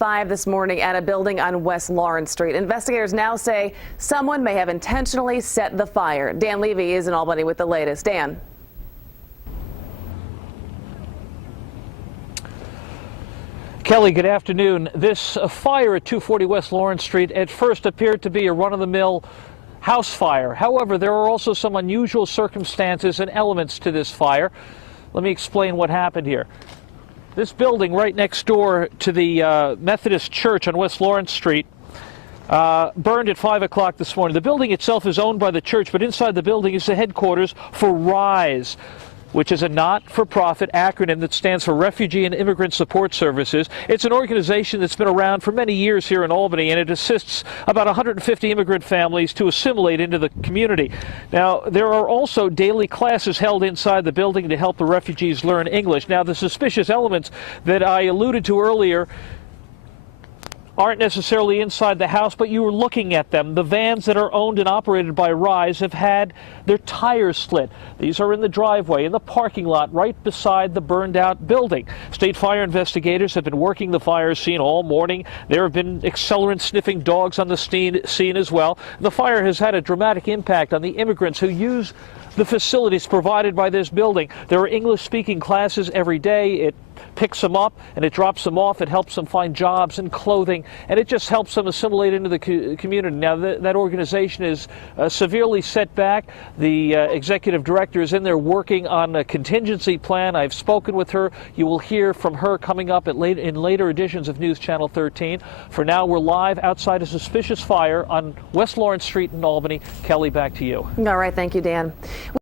5 this morning at a building on West Lawrence Street. Investigators now say someone may have intentionally set the fire. Dan Levy is in Albany with the latest. Dan. Kelly, good afternoon. This fire at 240 West Lawrence Street at first appeared to be a run-of-the-mill house fire. However, there are also some unusual circumstances and elements to this fire. Let me explain what happened here. This building right next door to the Methodist Church on West Lawrence Street burned at 5 o'clock this morning. The building itself is owned by the church, but inside the building is the headquarters for RISE, which is a not-for-profit acronym that stands for Refugee and Immigrant Support Services. It's an organization that's been around for many years here in Albany, and it assists about 150 immigrant families to assimilate into the community. Now, there are also daily classes held inside the building to help the refugees learn English. Now, the suspicious elements that I alluded to earlier aren't necessarily inside the house, but you were looking at them. The vans that are owned and operated by RISE have had their tires slit. These are in the driveway, in the parking lot, right beside the burned-out building. State fire investigators have been working the fire scene all morning. There have been accelerant-sniffing dogs on the scene as well. The fire has had a dramatic impact on the immigrants who use the facilities provided by this building. There are English-speaking classes every day. It picks them up and it drops them off. It helps them find jobs and clothing, and it just helps them assimilate into the community. Now, that organization is severely set back. The executive director is in there working on a contingency plan. I've spoken with her. You will hear from her coming up in later editions of News Channel 13. For now, we're live outside a suspicious fire on West Lawrence Street in Albany. Kelly, back to you. All right. Thank you, Dan.